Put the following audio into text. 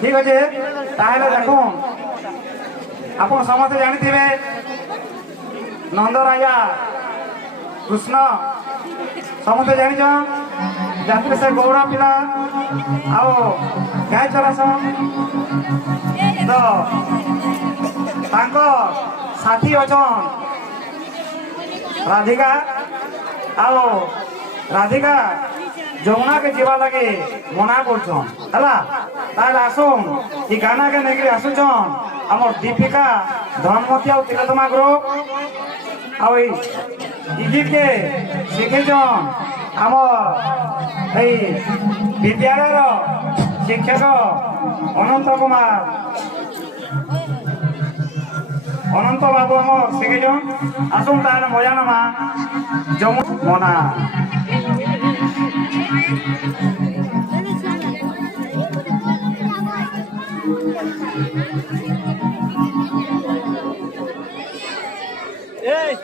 ঠিক আছে তাহলে দেখুন আপন সমস্তে জানিথিবে নন্দ রাজা কৃষ্ণ ସମସ୍ତେ ଜାଣିଛ ରାତିରେ ସେ ଗୌଡ଼ ପିଲା ଆଉ ଗାଈ ଚରାସନ୍ ତ ତାଙ୍କ ସାଥୀ ଅଛନ୍ ରାଧିକା ଆଉ ରାଧିକା ଯମୁନାକେ ଯିବା ଲାଗି ମନା କରୁଛନ୍ ହେଲା ତାହେଲେ ଆସୁନ୍ ଇ ଗାନାକେ ନେଇକିରି ଆସୁଛନ୍ ଆମର ଦୀପିକା ଧନମତୀ ଆଉ ତିଲୋତ୍ତମା ଗ୍ରୁପ ଆଉ ଏଇ ଗୀତକେ ଶିଖିଛନ୍ ଆମ ଏଇ ବିଦ୍ୟାଳୟର ଶିକ୍ଷକ ଅନନ୍ତ କୁମାର ଅନନ୍ତ ବାବୁ ଆମର ଶିଖିଛନ୍ ଆସୁନ୍ ତାହେଲେ ମଜା ନମା ଯମୁନା Hey!